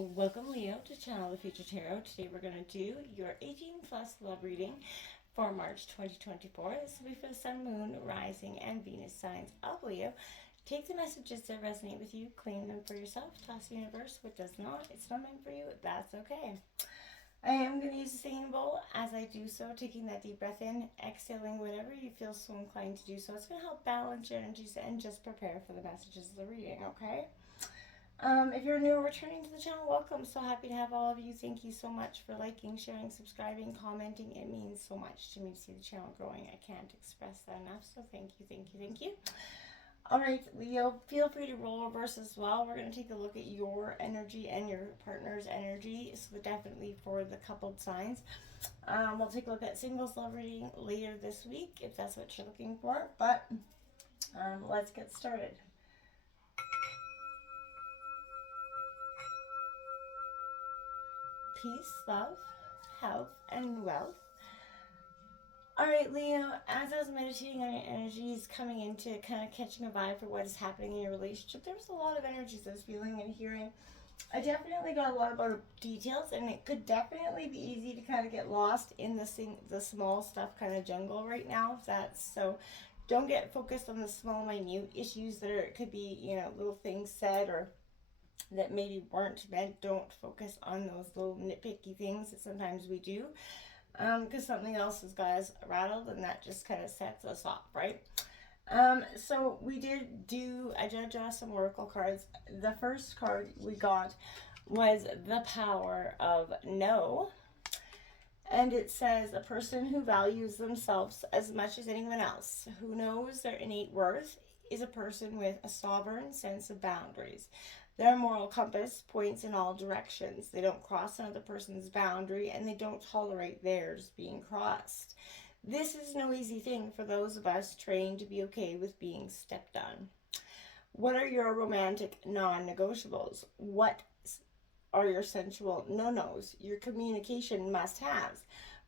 Welcome, Leo, to Channel the Future Tarot. Today we're going to do your 18 plus love reading for March 2024. This will be for the Sun, Moon, Rising, and Venus signs of Leo. Take the messages that resonate with you, claim them for yourself, toss the universe. What does not, it's not meant for you, that's okay. I am going to use the singing bowl as I do so, taking that deep breath in, exhaling whenever you feel so inclined to do so. It's going to help balance your energies and just prepare for the messages of the reading, okay? If you're new or returning to the channel, welcome. So happy to have all of you. Thank you so much for liking, sharing, subscribing, commenting. It means so much to me to see the channel growing. I can't express that enough. So thank you, thank you, thank you. All right, Leo, feel free to roll reverse as well. We're going to take a look at your energy and your partner's energy. So definitely for the coupled signs. We'll take a look at singles love reading later this week if that's what you're looking for. But let's get started. Peace, love, health, and wealth. All right, Leo, as I was meditating on your energies, coming into kind of catching a vibe for what is happening in your relationship, there was a lot of energies I was feeling and hearing. I definitely got a lot about details, and it could definitely be easy to kind of get lost in the small stuff kind of jungle right now. If that's so. Don't get focused on the small, minute issues that are, it could be, little things said or that maybe weren't meant. Don't focus on those little nitpicky things that sometimes we do, because something else has got us rattled, and that just kind of sets us off, right? So we did do, I did draw some oracle cards. The first card we got was the power of no, and it says a person who values themselves as much as anyone else, who knows their innate worth, is a person with a sovereign sense of boundaries. Their moral compass points in all directions. They don't cross another person's boundary, and they don't tolerate theirs being crossed. This is no easy thing for those of us trained to be okay with being stepped on. What are your romantic non-negotiables? What are your sensual no-nos? Your communication must-haves?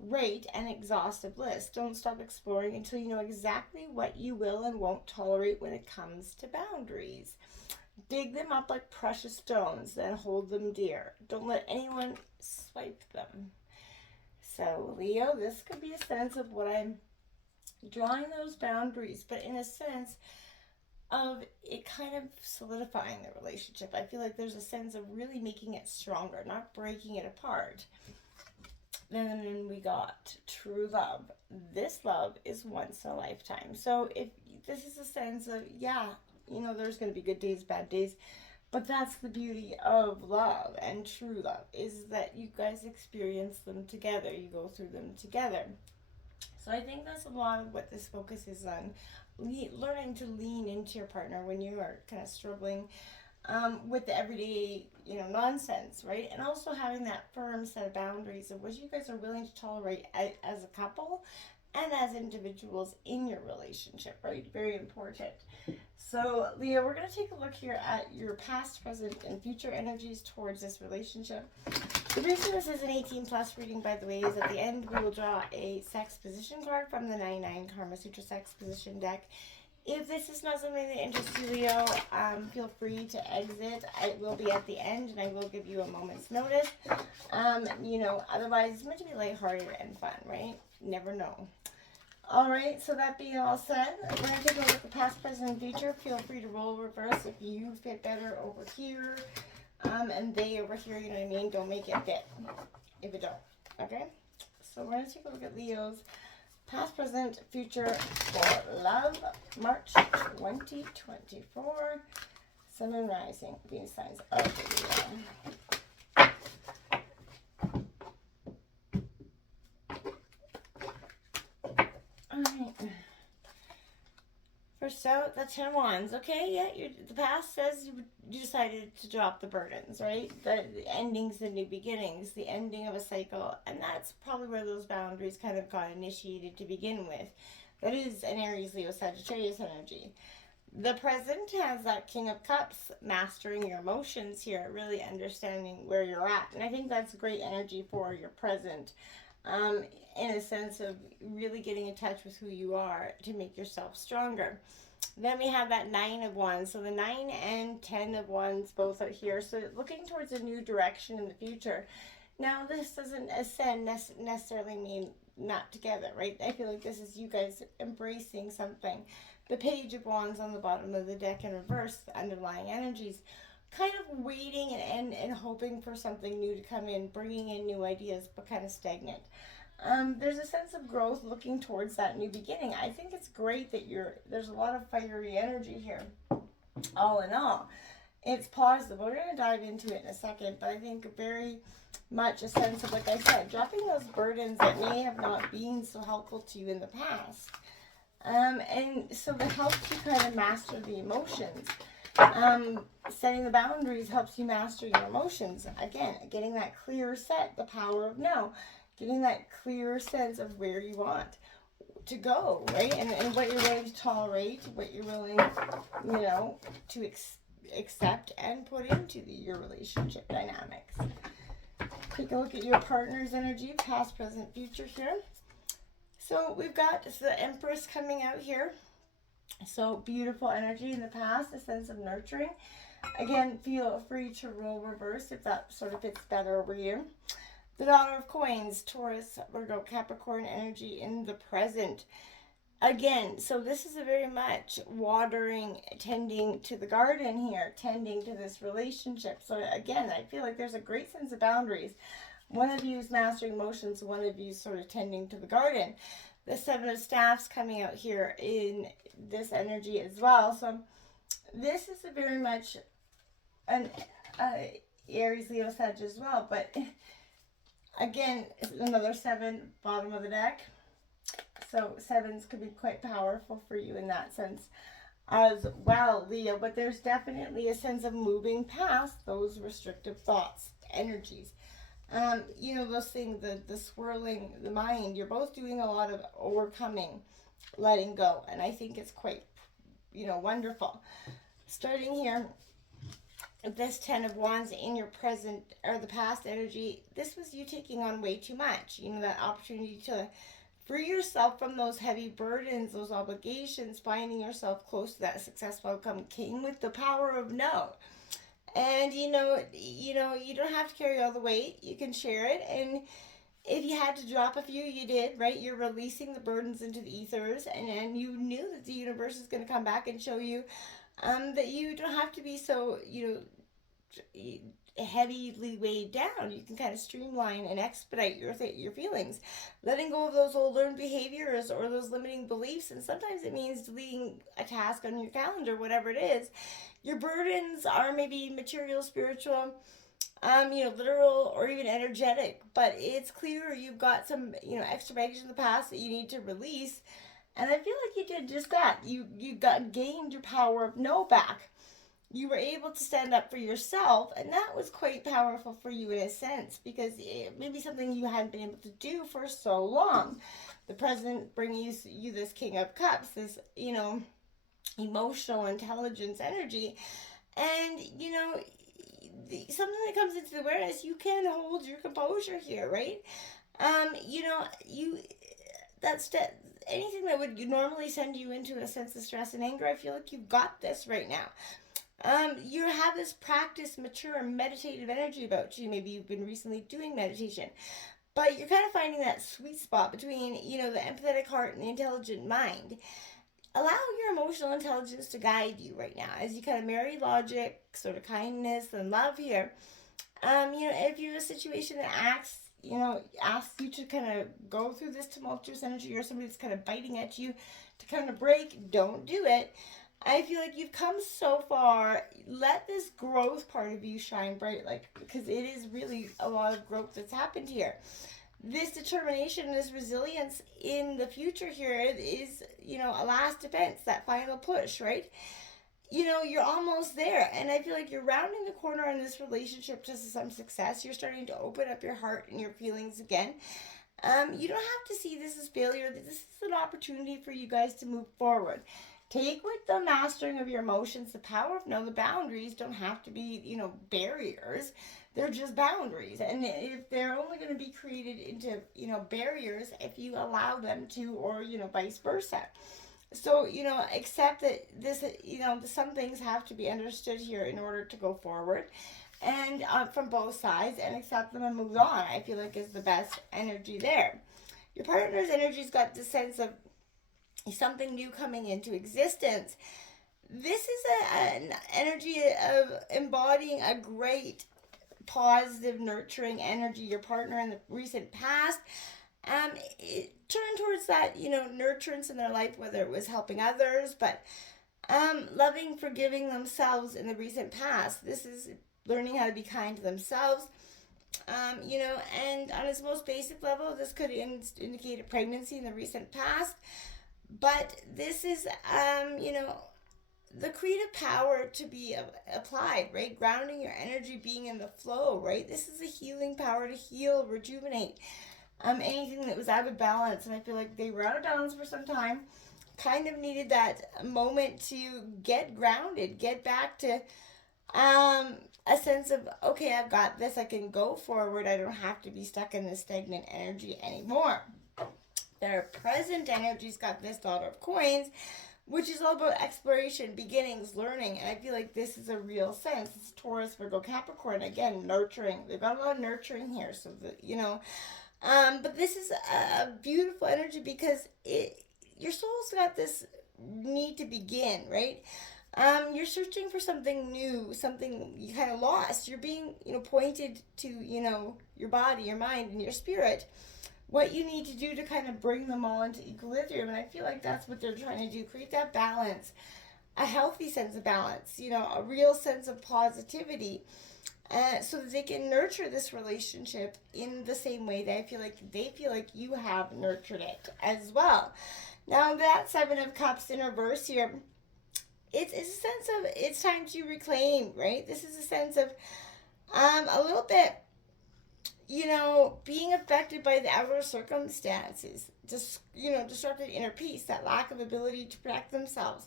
Rate an exhaustive list. Don't stop exploring until you know exactly what you will and won't tolerate when it comes to boundaries. Dig them up like precious stones, then hold them dear. Don't let anyone swipe them. So, Leo, this could be a sense of what I'm drawing those boundaries, but in a sense of it kind of solidifying the relationship. I feel like there's a sense of really making it stronger, not breaking it apart. Then we got true love. This love is once in a lifetime. So if this is a sense of, there's going to be good days, bad days, but that's the beauty of love and true love, is that you guys experience them together. You go through them together. So I think that's a lot of what this focus is on, learning to lean into your partner when you are kind of struggling with the everyday, nonsense, right? And also having that firm set of boundaries of what you guys are willing to tolerate as a couple and as individuals in your relationship, right? Very important. So, Leo, we're going to take a look here at your past, present, and future energies towards this relationship. The reason this is an 18 plus reading, by the way, is at the end we will draw a sex position card from the 99 Karma Sutra sex position deck. If this is not something that interests you, Leo, feel free to exit. It will be at the end, and I will give you a moment's notice. Otherwise, it's meant to be lighthearted and fun, right? Never know. All right, so that being all said, we're going to take a look at the past, present, and future. Feel free to roll reverse if you fit better over here, and they over here, you know what I mean? Don't make it fit if it don't, okay? So we're going to take a look at Leo's past, present, future for love, March 2024. Sun and Rising, Venus signs of Leo. Alright. First out, the 10 Wands. Okay, yeah, the past says you decided to drop the burdens, right? The endings, the new beginnings, the ending of a cycle, and that's probably where those boundaries kind of got initiated to begin with. That is an Aries, Leo, Sagittarius energy. The present has that King of Cups, mastering your emotions here, really understanding where you're at. And I think that's great energy for your present. in a sense of really getting in touch with who you are to make yourself stronger. Then we have that 9 of Wands. So the 9 and 10 of Wands both are here. So looking towards a new direction in the future. Now, this doesn't ascend necessarily mean not together, right? I feel like this is you guys embracing something. The Page of Wands on the bottom of the deck in reverse, the underlying energies, kind of waiting and hoping for something new to come in, bringing in new ideas, but kind of stagnant. There's a sense of growth looking towards that new beginning. I think it's great that there's a lot of fiery energy here, all in all. It's positive. We're going to dive into it in a second, but I think very much a sense of, like I said, dropping those burdens that may have not been so helpful to you in the past. And so that helps you kind of master the emotions. Setting the boundaries helps you master your emotions. Again, getting that clear set, the power of no. Getting that clear sense of where you want to go, right? And what you're willing to tolerate, what you're willing, to accept and put into your relationship dynamics. Take a look at your partner's energy, past, present, future here. So we've got the Empress coming out here. So beautiful energy in the past, a sense of nurturing. Again, feel free to roll reverse if that sort of fits better over you. The Daughter of Coins, Taurus, Virgo, Capricorn energy in the present. Again, so this is a very much watering, tending to the garden here, tending to this relationship. So again, I feel like there's a great sense of boundaries. One of you is mastering emotions, one of you is sort of tending to the garden. The Seven of Staffs coming out here in this energy as well. So this is a very much an Aries, Leo, Sag as well, but again, another 7, bottom of the deck. So 7s could be quite powerful for you in that sense as well, Leo. But there's definitely a sense of moving past those restrictive thoughts, energies. Those things, the swirling, the mind, you're both doing a lot of overcoming, letting go. And I think it's quite, wonderful. Starting here, this 10 of Wands in your present or the past energy, this was you taking on way too much. That opportunity to free yourself from those heavy burdens, those obligations, finding yourself close to that successful outcome came with the power of no. And you don't have to carry all the weight. You can share it. And if you had to drop a few, you did, right? You're releasing the burdens into the ethers, and you knew that the universe is going to come back and show you that you don't have to be so, heavily weighed down. You can kind of streamline and expedite your feelings, letting go of those old learned behaviors or those limiting beliefs. And sometimes it means deleting a task on your calendar, whatever it is. Your burdens are maybe material, spiritual, literal, or even energetic, but it's clear you've got some, extra baggage in the past that you need to release. And I feel like you did just that. You gained your power of no back. You were able to stand up for yourself, and that was quite powerful for you in a sense, because it may be something you hadn't been able to do for so long. The present brings you this King of Cups, this, emotional intelligence energy, and, something that comes into the awareness, you can hold your composure here, right? Anything that would normally send you into a sense of stress and anger, I feel like you've got this right now. You have this practice, mature, meditative energy about you. Maybe you've been recently doing meditation, but you're kind of finding that sweet spot between, the empathetic heart and the intelligent mind. Allow your emotional intelligence to guide you right now as you kind of marry logic, sort of kindness and love here. If you have a situation that asks you to kind of go through this tumultuous energy, or somebody that's kind of biting at you to kind of break, don't do it. I feel like you've come so far. Let this growth part of you shine bright, because it is really a lot of growth that's happened here. This determination, this resilience in the future here is, a last defense, that final push, right? You're almost there. And I feel like you're rounding the corner in this relationship to some success. You're starting to open up your heart and your feelings again. You don't have to see this as failure. This is an opportunity for you guys to move forward. Take with the mastering of your emotions the power of no. The boundaries don't have to be, barriers. They're just boundaries. And if they're only going to be created into, barriers if you allow them to, or, vice versa. So, accept that this, some things have to be understood here in order to go forward. And from both sides, and accept them and move on, I feel like is the best energy there. Your partner's energy's got the sense of something new coming into existence. This is an energy of embodying a great positive nurturing energy. Your partner in the recent past turned towards that, nurturance in their life, whether it was helping others, but loving, forgiving themselves in the recent past. This is learning how to be kind to themselves. And on its most basic level, this could indicate a pregnancy in the recent past. But this is, the creative power to be applied, right? Grounding your energy, being in the flow, right? This is a healing power to heal, rejuvenate. Anything that was out of balance, and I feel like they were out of balance for some time, kind of needed that moment to get grounded, get back to a sense of, okay, I've got this, I can go forward, I don't have to be stuck in this stagnant energy anymore. Their present energy's got this Daughter of Coins, which is all about exploration, beginnings, learning, and I feel like this is a real sense. It's Taurus, Virgo, Capricorn, again, nurturing. They've got a lot of nurturing here, so that, but this is a beautiful energy because your soul's got this need to begin, right? You're searching for something new, something you kind of lost. You're being, pointed to, your body, your mind, and your spirit, what you need to do to kind of bring them all into equilibrium. And I feel like that's what they're trying to do, create that balance, a healthy sense of balance, a real sense of positivity, so that they can nurture this relationship in the same way that they feel like you have nurtured it as well. Now that Seven of Cups in reverse here, it's a sense of it's time to reclaim, right? This is a sense of a little bit, being affected by the outer circumstances, just, disrupted inner peace, that lack of ability to protect themselves.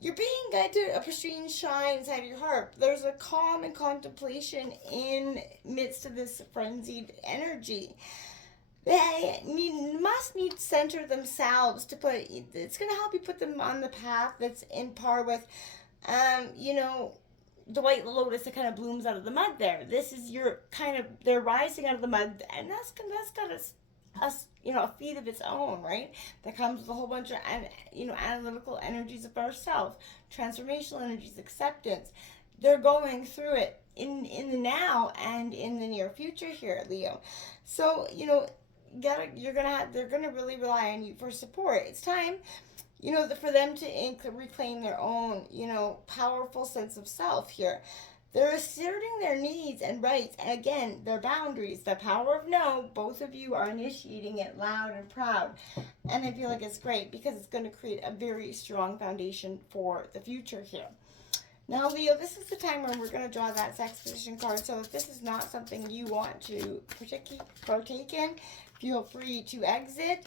You're being guided to a pristine shine inside your heart. There's a calm and contemplation in midst of this frenzied energy. They must need to center themselves to put. It's going to help you put them on the path that's in par with, the white lotus that kind of blooms out of the mud there. This is your kind of, they're rising out of the mud, and that's got a feed of its own, right? That comes with a whole bunch of, analytical energies of ourself, transformational energies, acceptance. They're going through it in the now and in the near future here, Leo. So, they're gonna really rely on you for support. It's time, for them to reclaim their own, powerful sense of self here. They're asserting their needs and rights, and again, their boundaries, the power of no. Both of you are initiating it loud and proud, and I feel like it's great because it's going to create a very strong foundation for the future here. Now, Leo, this is the time where we're going to draw that sex position card, so if this is not something you want to partake in, feel free to exit.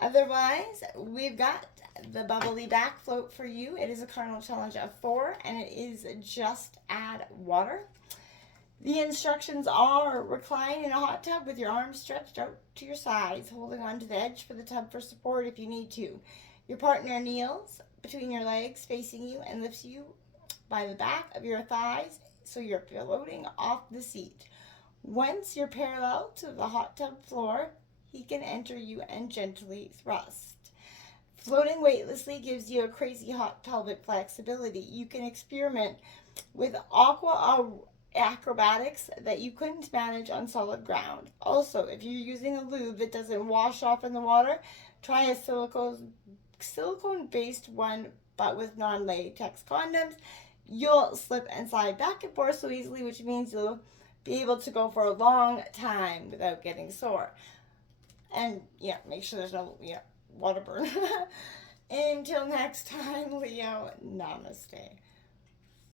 Otherwise, we've got the bubbly back float for you. It is a cardinal challenge of 4, and it is just add water. The instructions are recline in a hot tub with your arms stretched out to your sides, holding onto the edge for the tub for support if you need to. Your partner kneels between your legs facing you and lifts you by the back of your thighs so you're floating off the seat. Once you're parallel to the hot tub floor, he can enter you and gently thrust. Floating weightlessly gives you a crazy hot pelvic flexibility. You can experiment with aqua acrobatics that you couldn't manage on solid ground. Also, if you're using a lube that doesn't wash off in the water, try a silicone-based one, but with non-latex condoms. You'll slip and slide back and forth so easily, which means you'll be able to go for a long time without getting sore. And, make sure there's no, water burn. Until next time, Leo, namaste.